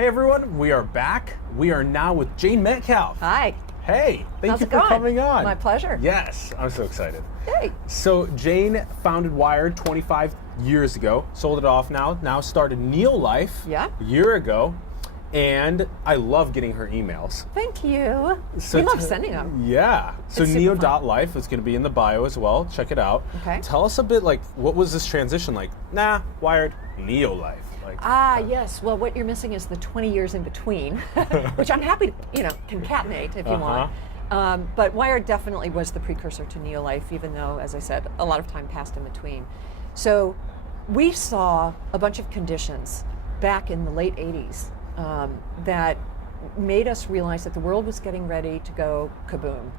Hey everyone, we are back. We are now with Jane Metcalfe. Hi. Hey, thank How's you it for going? coming on. My pleasure. Yes, I'm so excited. Hey. So Jane founded Wired 25 years ago, sold it off now started NEO.LIFE a year ago, and I love getting her emails. Thank you. So we love sending them. Yeah. So It's super NEO.LIFE is going to be in the bio as well. Check it out. Okay. Tell us a bit, like, what was this transition like? Nah, Wired, NEO.LIFE. Like, Yes. Well, what you're missing is the 20 years in between, which I'm happy to, concatenate if you want. But Wired definitely was the precursor to NEO.LIFE, even though, as I said, a lot of time passed in between. So we saw a bunch of conditions back in the late 80s that made us realize that the world was getting ready to go kaboom.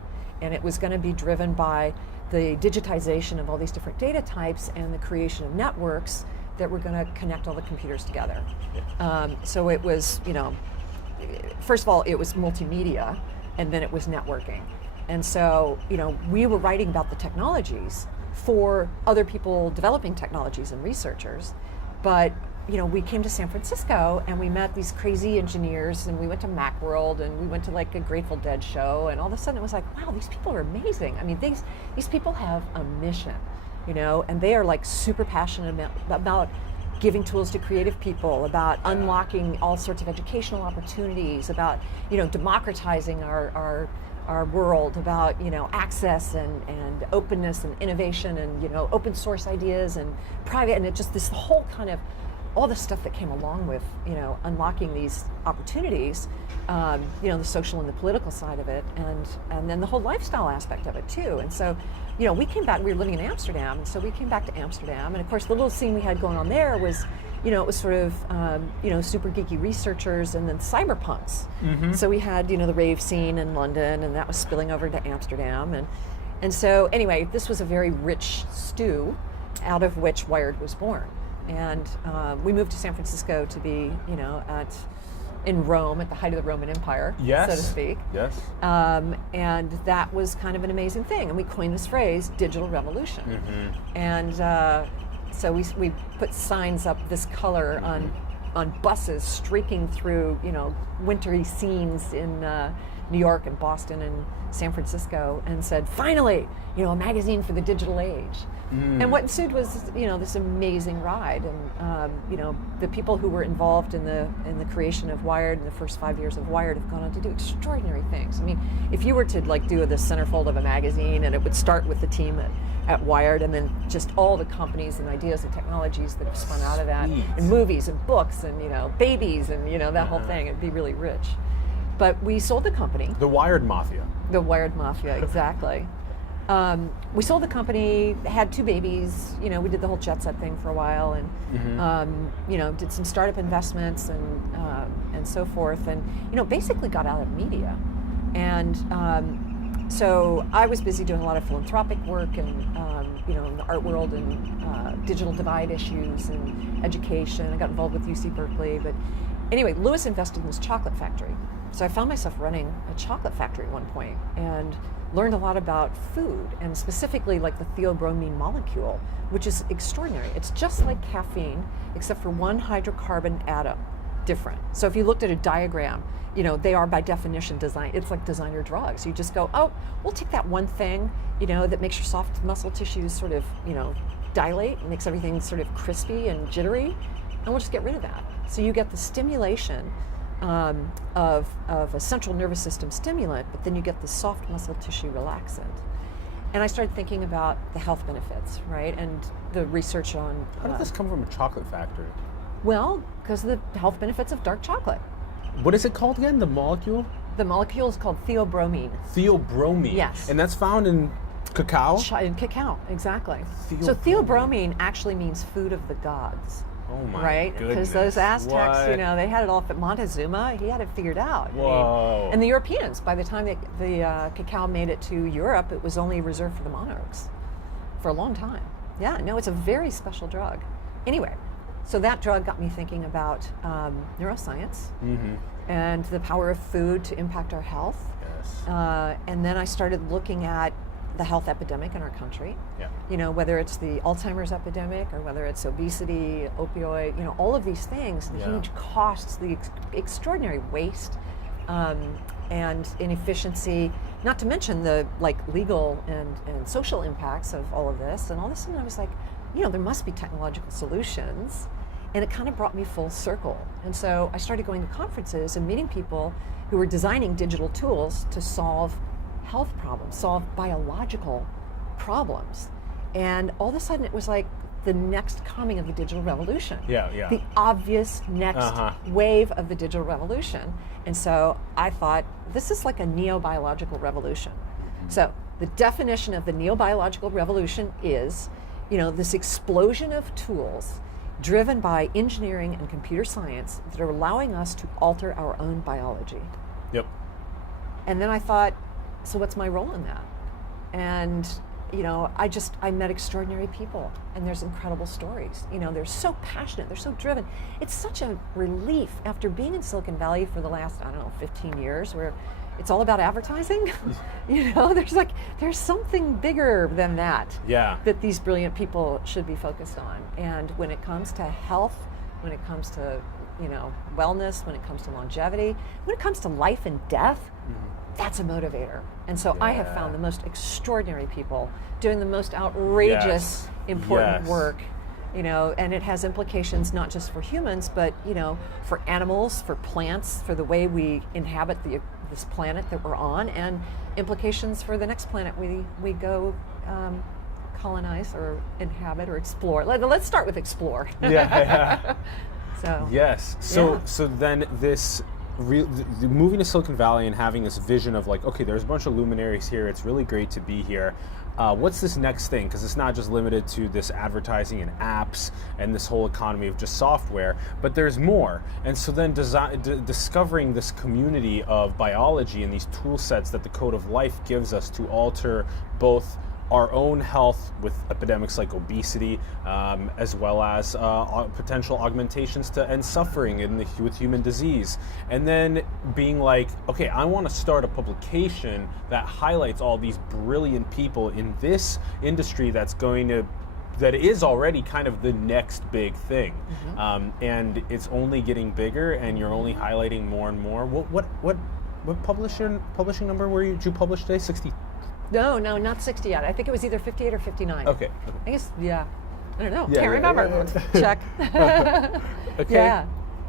And it was going to be driven by the digitization of all these different data types and the creation of networks that were going to connect all the computers together. So it was, first of all, it was multimedia, and then it was networking. And so, we were writing about the technologies for other people developing technologies and researchers, but we came to San Francisco and we met these crazy engineers, and we went to Macworld, and we went to like a Grateful Dead show, and all of a sudden it was like, wow, these people are amazing. I mean, these people have a mission, and they are like super passionate about giving tools to creative people, about unlocking all sorts of educational opportunities, about democratizing our world, about access and openness and innovation and open source ideas and private, and it just this whole kind of all the stuff that came along with unlocking these opportunities, the social and the political side of it, and then the whole lifestyle aspect of it too. And so we came back, we were living in Amsterdam, and so we came back to Amsterdam, and of course the little scene we had going on there was it was sort of super geeky researchers and then cyberpunks. So we had the rave scene in London, and that was spilling over to Amsterdam, and so anyway, this was a very rich stew out of which Wired was born. And we moved to San Francisco to be, in Rome at the height of the Roman Empire, so to speak. Yes. And that was kind of an amazing thing. And we coined this phrase, digital revolution. And so we put signs up this color on buses streaking through, wintry scenes in New York and Boston and San Francisco, and said, finally, a magazine for the digital age. And what ensued was, this amazing ride, and the people who were involved in the creation of Wired in the first 5 years of Wired have gone on to do extraordinary things. I mean, if you were to do the centerfold of a magazine, and it would start with the team at Wired, and then just all the companies and ideas and technologies that have spun out of that, and movies and books and babies and that whole thing, it'd be really rich. But we sold the company. The Wired Mafia. The Wired Mafia, exactly. We sold the company, had 2 babies, we did the whole jet set thing for a while, and did some startup investments and so forth, and basically got out of media. And so I was busy doing a lot of philanthropic work and in the art world and digital divide issues and education. I got involved with UC Berkeley, but anyway, Lewis invested in this chocolate factory. So I found myself running a chocolate factory at one point and learned a lot about food, and specifically like the Theobromine Molecule, which is extraordinary. It's just like caffeine, except for one hydrocarbon atom different. So if you looked at a diagram, they are by definition it's like designer drugs. You just go, oh, we'll take that one thing, that makes your soft muscle tissues sort of, dilate, and makes everything sort of crispy and jittery, and we'll just get rid of that. So you get the stimulation of a central nervous system stimulant, but then you get the soft muscle tissue relaxant. And I started thinking about the health benefits, right? And the research on... How did this come from a chocolate factory? Well, because of the health benefits of dark chocolate. What is it called again, the molecule? The molecule is called theobromine. Theobromine? Yes. And that's found in cacao? In cacao, exactly. So theobromine actually means food of the gods. Oh my right? goodness. Because those Aztecs, What? they had it all. Montezuma, he had it figured out. Whoa. And the Europeans, by the time the cacao made it to Europe, it was only reserved for the monarchs for a long time. Yeah, no, it's a very special drug. Anyway, so that drug got me thinking about neuroscience and the power of food to impact our health. Yes. And then I started looking at the health epidemic in our country. Yeah. You know, whether it's the Alzheimer's epidemic or whether it's obesity, opioid, you know, all of these things, the huge costs, the extraordinary waste, and inefficiency, not to mention the like legal and social impacts of all of this. And all of a sudden I was like, you know, there must be technological solutions. And it kind of brought me full circle. And so I started going to conferences and meeting people who were designing digital tools to solve health problems, solve biological problems. And all of a sudden it was like the next coming of the digital revolution. The obvious next wave of the digital revolution. And so I thought, this is like a neo-biological revolution. So the definition of the neo-biological revolution is, you know, this explosion of tools driven by engineering and computer science that are allowing us to alter our own biology. Yep. And then I thought, so what's my role in that? And, you know, I met extraordinary people, and there's incredible stories. You know, they're so passionate, they're so driven. It's such a relief after being in Silicon Valley for the last, I don't know, 15 years, where it's all about advertising. You know, there's something bigger than that. That these brilliant people should be focused on. And when it comes to health, when it comes to, you know, wellness, when it comes to longevity, when it comes to life and death, that's a motivator. And so I have found the most extraordinary people doing the most outrageous, important work. You know, and it has implications not just for humans, but, you know, for animals, for plants, for the way we inhabit this planet that we're on, and implications for the next planet we go colonize or inhabit or explore. Let's start with explore. So yes. So then this. Moving to Silicon Valley and having this vision of like, okay, there's a bunch of luminaries here. It's really great to be here. What's this next thing? Because it's not just limited to this advertising and apps and this whole economy of just software, but there's more. And so then discovering this community of biology and these tool sets that the Code of Life gives us to alter both our own health with epidemics like obesity, as well as potential augmentations to end suffering with human disease. And then being like, okay, I want to start a publication that highlights all these brilliant people in this industry that is already kind of the next big thing. And it's only getting bigger, and you're only highlighting more and more. What publishing number did you publish today? 60? No, not 60 yet. I think it was either 58 or 59. Okay. I guess, I don't know. Can't remember. Check. Okay. Yeah.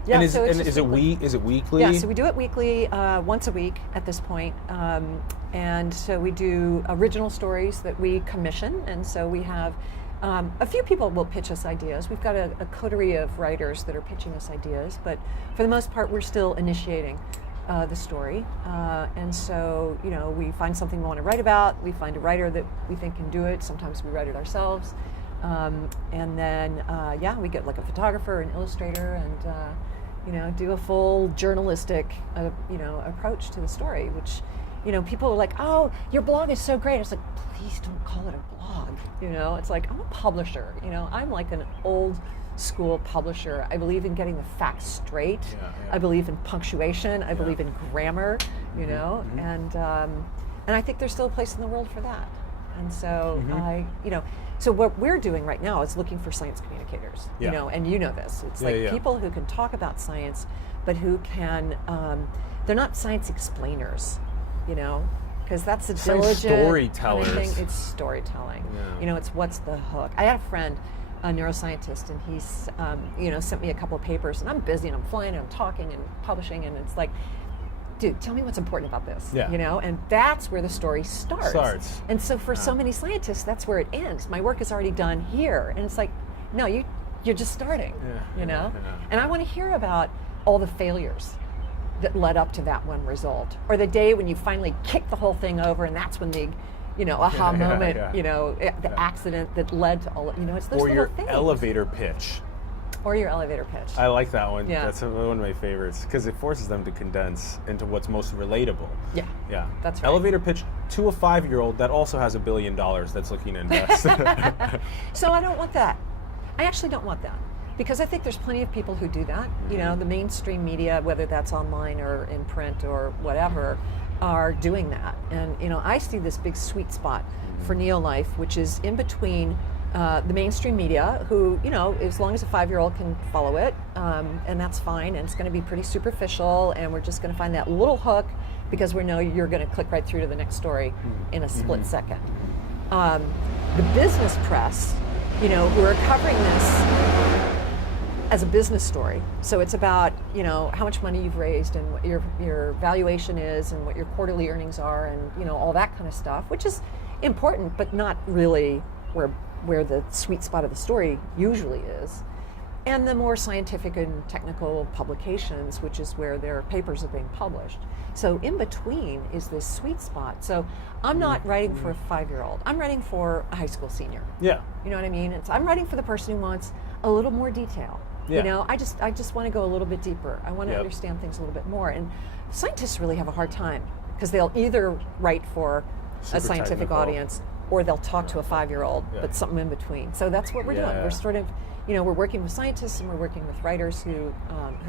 And so is it weekly? Yeah, so we do it weekly, once a week at this point. And so we do original stories that we commission. And so we have a few people will pitch us ideas. We've got a coterie of writers that are pitching us ideas. But for the most part, we're still initiating the story. And so, you know, we find something we want to write about. We find a writer that we think can do it. Sometimes we write it ourselves. And then, we get like a photographer, an illustrator, and, you know, do a full journalistic, approach to the story, which, you know, people are like, oh, your blog is so great. It's like, please don't call it a blog. You know, it's like, I'm a publisher. You know, I'm like an old school publisher. I believe in getting the facts straight. I believe in punctuation. I believe in grammar, you know, and I think there's still a place in the world for that. And so so what we're doing right now is looking for science communicators, you know, and you know this. It's like people who can talk about science, but who can, they're not science explainers, you know, because that's a diligent storytellers. Kind of thing. It's storytelling. You know, it's what's the hook. I had a friend, a neuroscientist, and he's, sent me a couple of papers, and I'm busy, and I'm flying, and I'm talking, and publishing, and it's like, dude, tell me what's important about this, you know, and that's where the story starts. And so for so many scientists, that's where it ends. My work is already done here, and it's like, no, you're just starting, you know, and I want to hear about all the failures that led up to that one result, or the day when you finally kick the whole thing over, and that's when the aha moment, you know, the accident that led to all of, you know, it's those little things. Or your elevator pitch. Or your elevator pitch. I like that one. That's one of my favorites, because it forces them to condense into what's most relatable. Yeah. That's right. Elevator pitch to a 5-year-old that also has $1 billion that's looking to invest. So I don't want that. I actually don't want that. Because I think there's plenty of people who do that. You know, the mainstream media, whether that's online or in print or whatever, are doing that. And I see this big sweet spot for NEO.LIFE, which is in between the mainstream media, who, as long as a 5-year-old can follow it, and that's fine, and it's going to be pretty superficial, and we're just going to find that little hook because we know you're going to click right through to the next story in a split second. The business press, who are covering this as a business story. So it's about, how much money you've raised and what your valuation is and what your quarterly earnings are and, all that kind of stuff, which is important, but not really where the sweet spot of the story usually is. And the more scientific and technical publications, which is where their papers are being published. So in between is this sweet spot. So I'm not writing for a 5-year-old. I'm writing for a high school senior. Yeah. You know what I mean? I'm writing for the person who wants a little more detail. Yeah. I just want to go a little bit deeper. I want to understand things a little bit more. And scientists really have a hard time because they'll either write for a scientific technical audience or they'll talk to a 5-year-old, but something in between. So that's what we're doing. We're sort of, we're working with scientists and we're working with writers who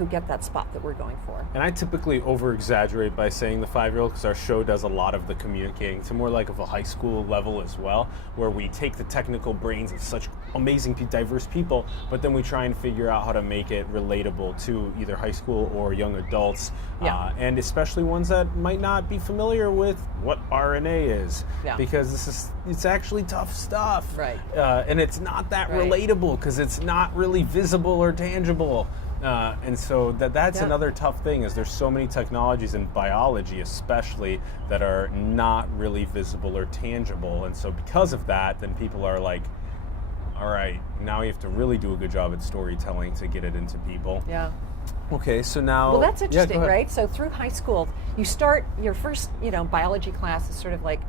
get that spot that we're going for. And I typically over-exaggerate by saying the 5-year-old because our show does a lot of the communicating to more like of a high school level as well, where we take the technical brains of such amazing, diverse people, but then we try and figure out how to make it relatable to either high school or young adults, and especially ones that might not be familiar with what RNA is, because it's actually tough stuff, right? And it's not that relatable because it's not really visible or tangible. And so that's another tough thing is there's so many technologies in biology especially that are not really visible or tangible. And so because of that, then people are like, all right, now you have to really do a good job at storytelling to get it into people. Yeah. Okay, so now... Well, that's interesting, go ahead. right? So through high school, you start your first, biology class is sort of like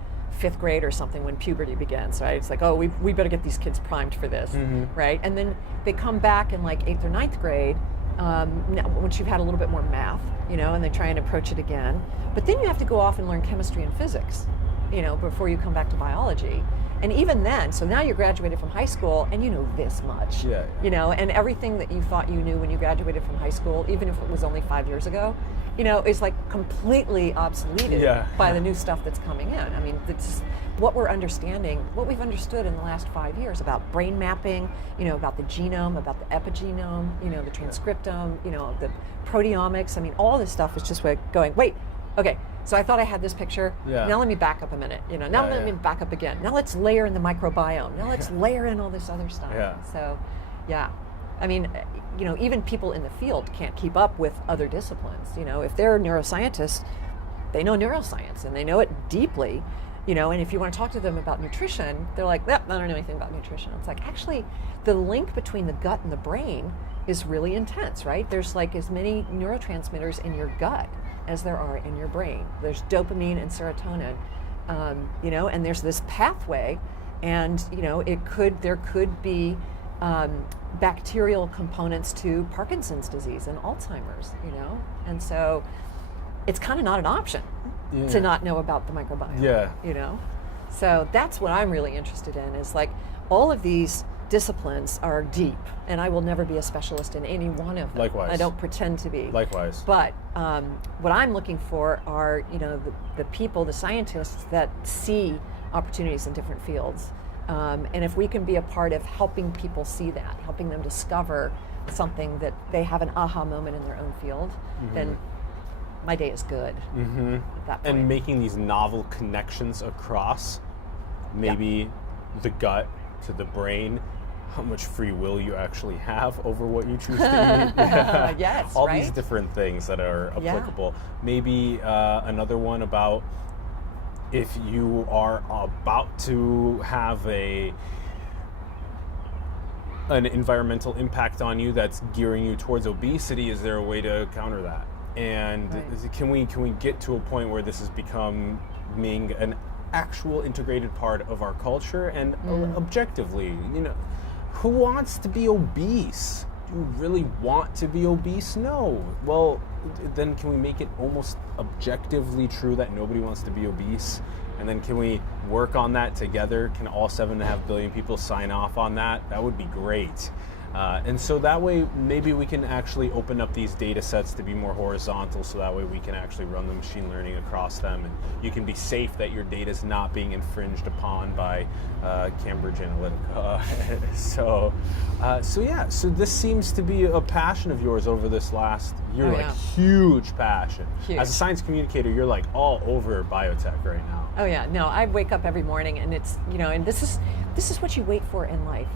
5th grade or something when puberty begins, right? It's like, oh, we better get these kids primed for this, right? And then they come back in like 8th or 9th grade, once you've had a little bit more math, and they try and approach it again. But then you have to go off and learn chemistry and physics, before you come back to biology. And even then, so now you're graduated from high school and you know this much, and everything that you thought you knew when you graduated from high school, even if it was only 5 years ago, is like completely obsoleted by the new stuff that's coming in. I mean, it's what we're understanding, what we've understood in the last 5 years about brain mapping, about the genome, about the epigenome, the transcriptome, the proteomics. I mean, all this stuff is just going, wait, okay, so I thought I had this picture. Now let me back up a minute. Now let me back up again. Now let's layer in the microbiome. Now let's layer in all this other stuff. So, I mean, even people in the field can't keep up with other disciplines. If they're neuroscientists, they know neuroscience and they know it deeply. And if you want to talk to them about nutrition, they're like, I don't know anything about nutrition. It's like, actually, the link between the gut and the brain is really intense, right? There's like as many neurotransmitters in your gut as there are in your brain. There's dopamine and serotonin, and there's this pathway, and there could be bacterial components to Parkinson's disease and Alzheimer's, and so it's kind of not an option to not know about the microbiome. So that's what I'm really interested in, is like all of these disciplines are deep, and I will never be a specialist in any one of them. Likewise. I don't pretend to be. Likewise. But what I'm looking for are, the people, the scientists that see opportunities in different fields. And if we can be a part of helping people see that, helping them discover something that they have an aha moment in their own field, then my day is good at that point. And making these novel connections across maybe the gut to the brain, how much free will you actually have over what you choose to eat. Yes, all right? these different things that are applicable. Maybe another one about if you are about to have an environmental impact on you that's gearing you towards obesity, is there a way to counter that? And can we get to a point where this is becoming an actual integrated part of our culture? And objectively, who wants to be obese? Do you really want to be obese? No. Well, then can we make it almost objectively true that nobody wants to be obese? And then can we work on that together? Can all 7.5 billion people sign off on that? That would be great. And so that way, maybe we can actually open up these data sets to be more horizontal, so that way we can actually run the machine learning across them, and you can be safe that your data is not being infringed upon by Cambridge Analytica. So this seems to be a passion of yours over this last year, huge passion. Huge. As a science communicator, you're like all over biotech right now. Oh yeah, no, I wake up every morning and it's, and this is what you wait for in life,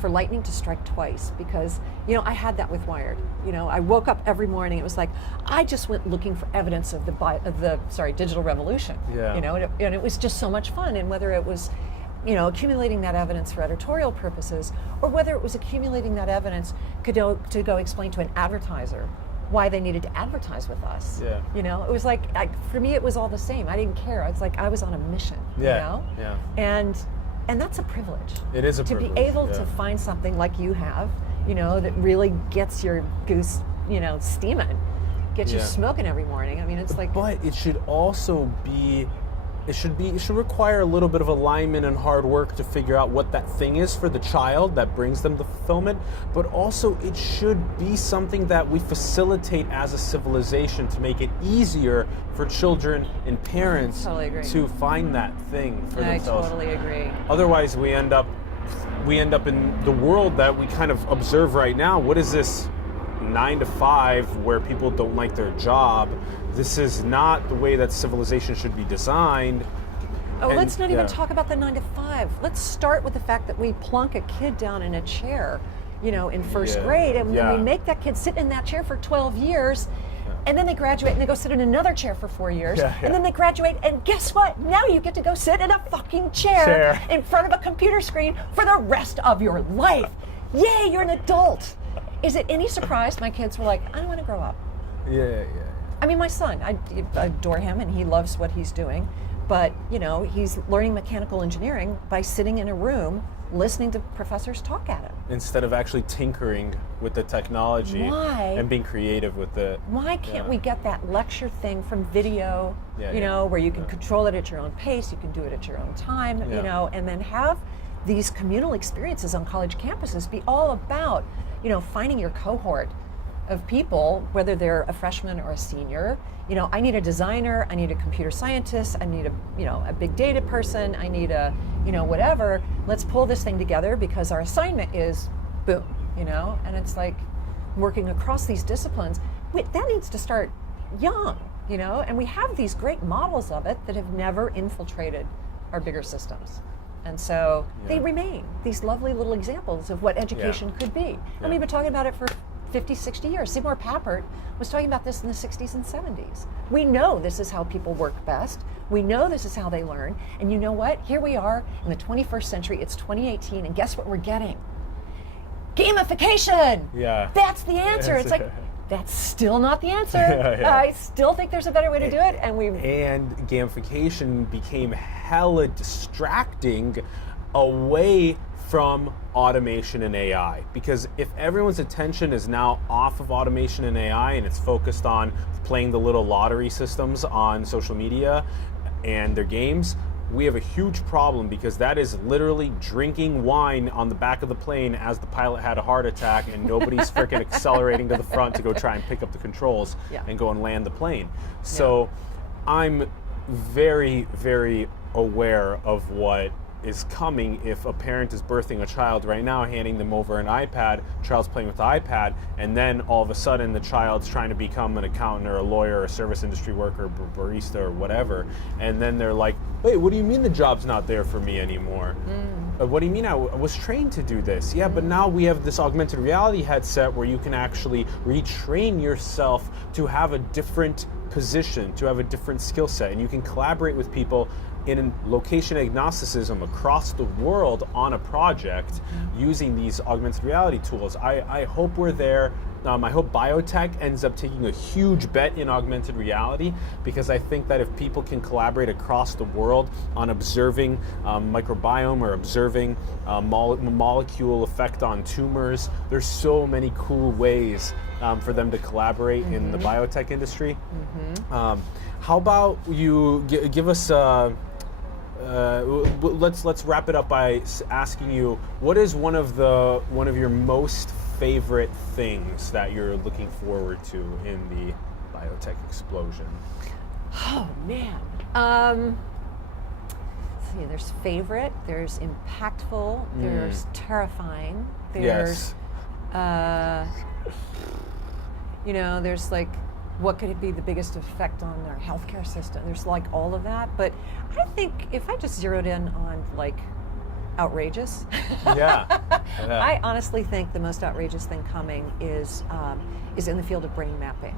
for lightning to strike twice, because, I had that with Wired. I woke up every morning, it was like, I just went looking for evidence of the digital revolution. Yeah. And it was just so much fun. And whether it was, accumulating that evidence for editorial purposes, or whether it was accumulating that evidence to go explain to an advertiser why they needed to advertise with us. Yeah. It was like, for me, it was all the same. I didn't care. It's like I was on a mission. Yeah. And that's a privilege. It is a to privilege. To be able to find something like you have, that really gets your goose, steaming, gets you smoking every morning. I mean, it's like. But it should also be. It should require a little bit of alignment and hard work to figure out what that thing is for the child that brings them the fulfillment, but also it should be something that we facilitate as a civilization to make it easier for children and parents to find that thing for themselves. I totally agree. Otherwise, we end up in the world that we kind of observe right now. What is this 9 to 5 where people don't like their job? This is not the way that civilization should be designed. Oh, let's not even talk about the 9 to 5. Let's start with the fact that we plunk a kid down in a chair, in first grade, and then we make that kid sit in that chair for 12 years, and then they graduate and they go sit in another chair for 4 years, and then they graduate, and guess what? Now you get to go sit in a fucking chair in front of a computer screen for the rest of your life. Yay, you're an adult. Is it any surprise my kids were like, I don't want to grow up? Yeah. I mean, my son, I adore him and he loves what he's doing, but, he's learning mechanical engineering by sitting in a room listening to professors talk at him. Instead of actually tinkering with the technology and being creative with it. Why can't we get that lecture thing from video, where you can control it at your own pace, you can do it at your own time, and then have these communal experiences on college campuses be all about, finding your cohort of people, whether they're a freshman or a senior. I need a designer, I need a computer scientist, I need a big data person, I need a, whatever. Let's pull this thing together because our assignment is boom, and it's like working across these disciplines. That needs to start young, and we have these great models of it that have never infiltrated our bigger systems. And so they remain these lovely little examples of what education could be. And we've been talking about it for 50, 60 years. Seymour Papert was talking about this in the 60s and 70s. We know this is how people work best. We know this is how they learn. And you know what? Here we are in the 21st century. It's 2018. And guess what we're getting? Gamification! Yeah. That's the answer. It's like, that's still not the answer. I still think there's a better way to do it. And gamification became hella distracting away from automation and AI, because if everyone's attention is now off of automation and AI and it's focused on playing the little lottery systems on social media and their games, we have a huge problem, because that is literally drinking wine on the back of the plane as the pilot had a heart attack and nobody's freaking accelerating to the front to go try and pick up the controls and go and land the plane. So I'm very, very aware of what is coming if a parent is birthing a child right now, handing them over an iPad, child's playing with the iPad, and then all of a sudden the child's trying to become an accountant or a lawyer or a service industry worker, barista or whatever, and then they're like, wait, what do you mean the job's not there for me anymore? What do you mean I was trained to do this? Yeah, but now we have this augmented reality headset where you can actually retrain yourself to have a different position, to have a different skill set, and you can collaborate with people in location agnosticism across the world on a project using these augmented reality tools. I hope we're there. I hope biotech ends up taking a huge bet in augmented reality, because I think that if people can collaborate across the world on observing microbiome or observing molecule effect on tumors, there's so many cool ways for them to collaborate in the biotech industry. How about you give us let's wrap it up by asking you, what is one of your most favorite things that you're looking forward to in the biotech explosion? Oh man. See, there's favorite, there's impactful, there's terrifying, there's there's like, what could it be the biggest effect on our healthcare system? There's like all of that, but I think if I just zeroed in on like outrageous, I honestly think the most outrageous thing coming is in the field of brain mapping,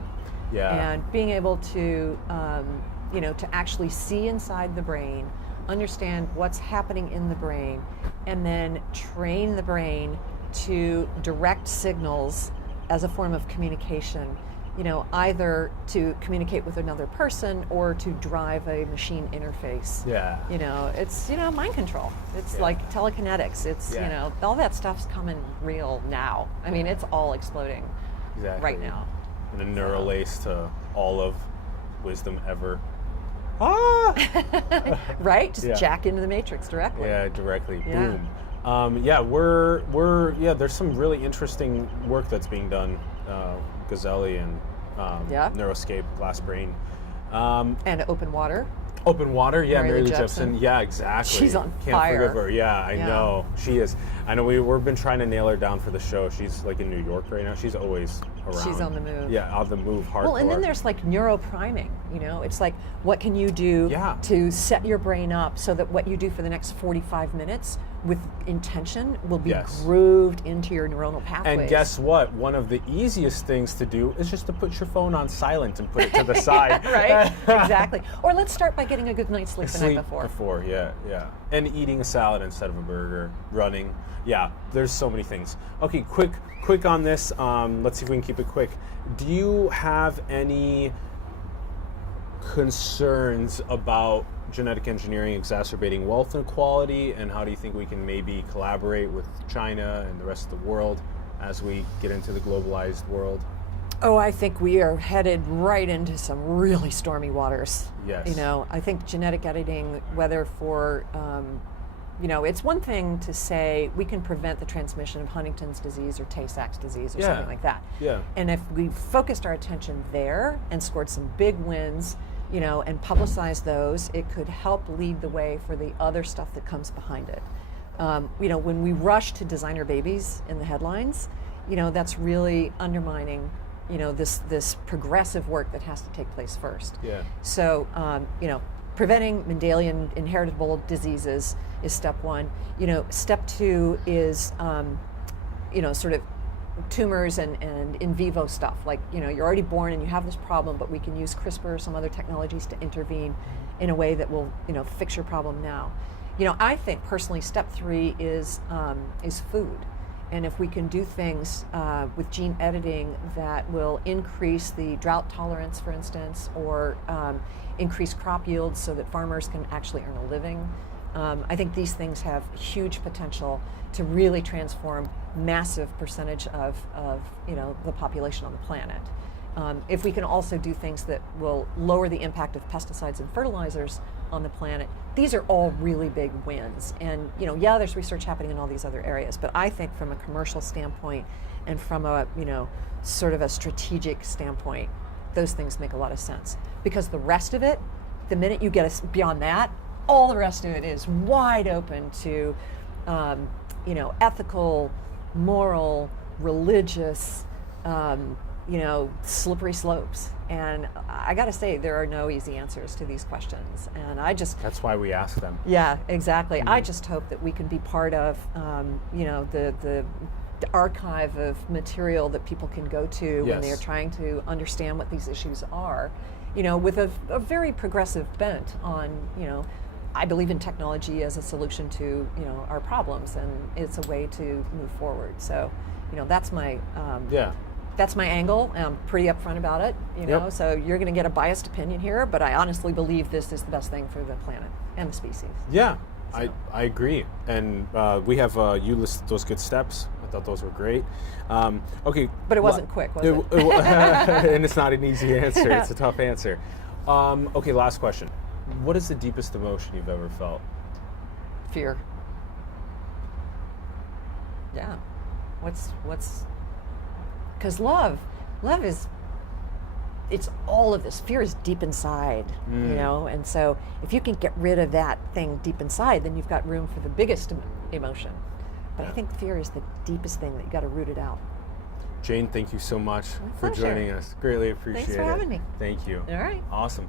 and being able to to actually see inside the brain, understand what's happening in the brain, and then train the brain to direct signals as a form of communication, either to communicate with another person or to drive a machine interface. It's mind control. It's like telekinetics. It's all that stuff's coming real now. I mean, it's all exploding right now. And a neural lace to all of wisdom ever. Right? Just jack into the matrix directly. Yeah, directly. Boom. We're there's some really interesting work that's being done. Gazelli and Neuroscape, Glass Brain. And Open Water. Open Water, Mary Lou Jepsen. Yeah, exactly. She's on Can't fire. forgive her. Yeah, I know. She is. I know we've been trying to nail her down for the show. She's like in New York right now. She's always around. She's on the move. Yeah, on the move, hardcore. Well, and then there's like neuropriming, it's like, what can you do to set your brain up so that what you do for the next 45 minutes with intention will be grooved into your neuronal pathways. And guess what? One of the easiest things to do is just to put your phone on silent and put it to the side. Right? Exactly. Or let's start by getting a good night's sleep the night before. Yeah. And eating a salad instead of a burger, running. Yeah, there's so many things. Okay, quick on this. Let's see if we can keep it quick. Do you have any concerns about genetic engineering exacerbating wealth inequality, and how do you think we can maybe collaborate with China and the rest of the world as we get into the globalized world? Oh, I think we are headed right into some really stormy waters. Yes. I think genetic editing, whether for, it's one thing to say we can prevent the transmission of Huntington's disease or Tay-Sachs disease or something like that. Yeah. And if we focused our attention there and scored some big wins, and publicize those, it could help lead the way for the other stuff that comes behind it. When we rush to designer babies in the headlines, that's really undermining, this progressive work that has to take place first. Yeah. So, preventing Mendelian inheritable diseases is step one. Step two is, sort of tumors and in vivo stuff, like you're already born and you have this problem, but we can use CRISPR or some other technologies to intervene in a way that will fix your problem now. I think personally step three is food, and if we can do things with gene editing that will increase the drought tolerance, for instance, or increase crop yields so that farmers can actually earn a living, I think these things have huge potential to really transform massive percentage of the population on the planet. If we can also do things that will lower the impact of pesticides and fertilizers on the planet, these are all really big wins. And there's research happening in all these other areas, but I think from a commercial standpoint and from a sort of a strategic standpoint, those things make a lot of sense. Because the rest of it, the minute you get us beyond that, all the rest of it is wide open to ethical, moral, religious, slippery slopes. And I got to say, there are no easy answers to these questions. And that's why we ask them. Yeah, exactly. I just hope that we can be part of, the archive of material that people can go to when they're trying to understand what these issues are, with a very progressive bent on, I believe in technology as a solution to our problems, and it's a way to move forward. So, that's my that's my angle. I'm pretty upfront about it. So you're going to get a biased opinion here, but I honestly believe this is the best thing for the planet and the species. Yeah, so. I agree, and we have you listed those good steps. I thought those were great. Okay, but it wasn't quick, was it? And it's not an easy answer. It's a tough answer. Okay, last question. What is the deepest emotion you've ever felt? Fear. Yeah. What's, because love is, it's all of this. Fear is deep inside, you know, and so if you can get rid of that thing deep inside, then you've got room for the biggest emotion. But I think fear is the deepest thing that you got to root it out. Jane, thank you so much My for pleasure. joining us. Greatly appreciate it. Thanks for having me. Thank you. All right. Awesome.